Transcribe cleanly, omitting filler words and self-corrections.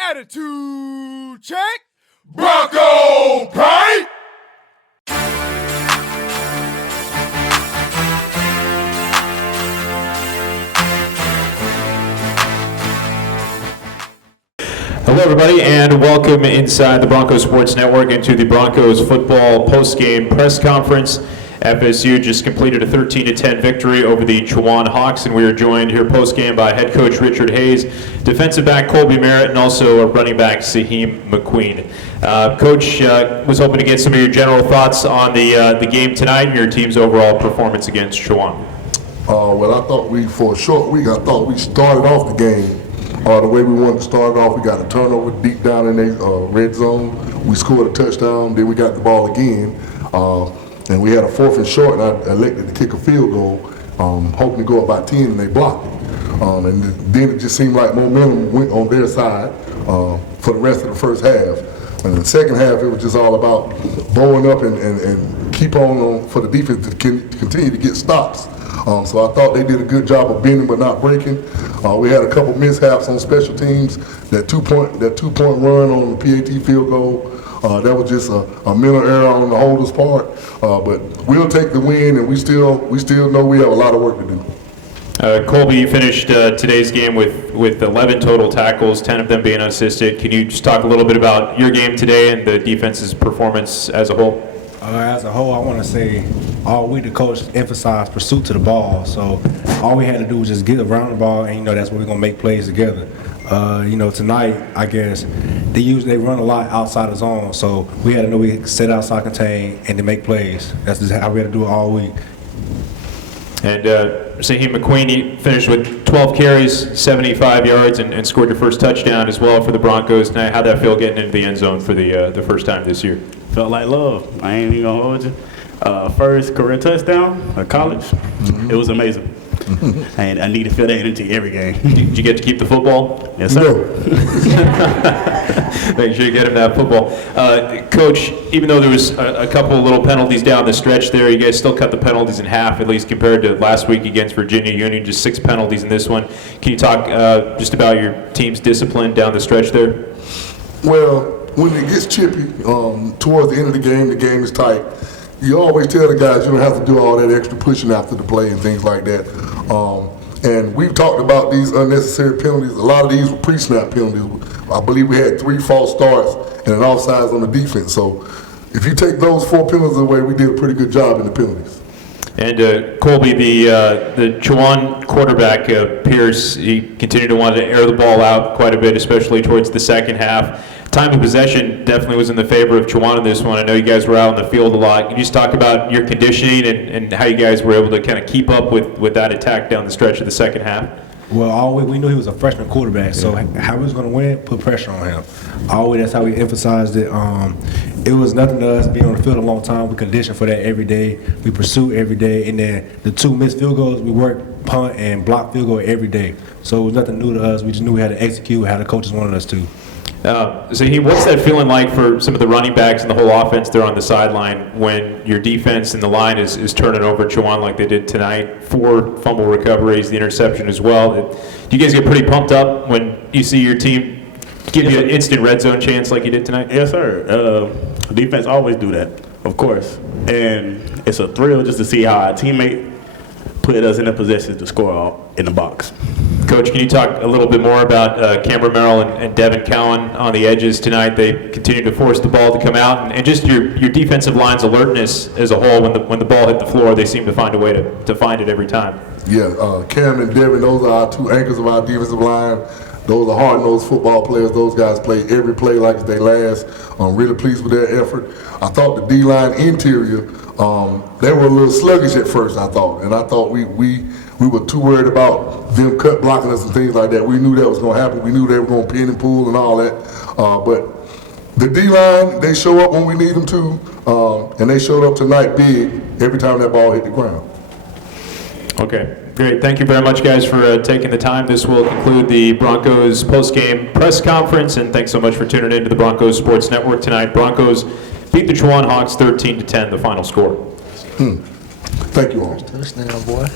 Attitude check. Bronco Pride! Hello, everybody, and welcome inside the Broncos Sports Network into the Broncos football postgame press conference. FSU just completed a 13-10 victory over the Chowan Hawks, and we are joined here postgame by head coach Richard Hayes, defensive back Colby Merritt, and also running back Saheem McQueen. Coach, was hoping to get some of your general thoughts on the game tonight and your team's overall performance against Chowan. Well, I thought for a short week, I thought we started off the game the way we wanted to start off. We got a turnover deep down in the red zone. We scored a touchdown, then we got the ball again. And we had a 4th and short, and I elected to kick a field goal, hoping to go up by 10, and they blocked it. And then it just seemed like momentum went on their side for the rest of the first half. And in the second half, it was just all about bowing up and keep on for the defense to continue to get stops. So I thought they did a good job of bending but not breaking. We had a couple mishaps on special teams. That two-point run on the PAT field goal. That was just a mental error on the holder's part, but we'll take the win, and we still know we have a lot of work to do. Colby, you finished today's game with 11 total tackles, 10 of them being unassisted. Can you just talk a little bit about your game today and the defense's performance as a whole? As a whole, I want to say all week the coach emphasized pursuit to the ball. So all we had to do was just get around the ball, and that's where we're gonna make plays together. Tonight, I guess they run a lot outside the zone, so we had to know we could sit outside, contain, and to make plays. That's just how we had to do it all week. And Saheem McQueen, he finished with 12 carries, 75 yards, and scored your first touchdown as well for the Broncos tonight. How'd that feel getting into the end zone for the first time this year? Felt like love. I ain't even gonna hold you. First career touchdown at college. It was amazing. And I need to feel that energy every game. Did you get to keep the football? Yes, sir. Make sure you get him that football. Coach, even though there was a couple of little penalties down the stretch there, you guys still cut the penalties in half, at least compared to last week against Virginia Union, just 6 penalties in this one. Can you talk just about your team's discipline down the stretch there? Well, when it gets chippy, towards the end of the game is tight. You always tell the guys you don't have to do all that extra pushing after the play and things like that. And we've talked about these unnecessary penalties. A lot of these were pre-snap penalties. I believe we had 3 false starts and an offsides on the defense. So if you take those 4 penalties away, we did a pretty good job in the penalties. And Colby, the Chowan quarterback, Pierce, he continued to want to air the ball out quite a bit, especially towards the second half. Time of possession definitely was in the favor of Chowan in this one. I know you guys were out on the field a lot. Can you just talk about your conditioning and how you guys were able to kind of keep up with that attack down the stretch of the second half? Well, always we knew he was a freshman quarterback, so how he was going to win, put pressure on him. Always that's how we emphasized it. It was nothing to us being on the field a long time. We conditioned for that every day. We pursued every day, and then the 2 missed field goals, we worked punt and block field goal every day. So it was nothing new to us. We just knew we had to execute how the coaches wanted us to. What's that feeling like for some of the running backs and the whole offense there on the sideline when your defense and the line is turning over Chowan like they did tonight? 4 fumble recoveries, the interception as well. Do you guys get pretty pumped up when you see your team give you an instant red zone chance like you did tonight? Yes, sir. Defense always do that, of course. And it's a thrill just to see how our teammate put us in a position to score in the box. Coach, can you talk a little bit more about Cameron Merrill and Devin Chowan on the edges tonight? They continue to force the ball to come out, and just your defensive line's alertness as a whole. When the ball hit the floor, they seem to find a way to find it every time. Yeah, Cameron and Devin, those are our 2 anchors of our defensive line. Those are hard-nosed football players. Those guys play every play like it's their last. I'm really pleased with their effort. I thought the D-line interior, they were a little sluggish at first, I thought. And I thought we were too worried about them cut blocking us and things like that. We knew that was going to happen. We knew they were going to pin and pull and all that. But the D-line, they show up when we need them to. And they showed up tonight big every time that ball hit the ground. Okay. Great. Thank you very much, guys, for taking the time. This will conclude the Broncos post-game press conference, and thanks so much for tuning in to the Broncos Sports Network tonight. Broncos beat the Chowan Hawks 13-10, the final score. Thank you all. Touchdown, boy.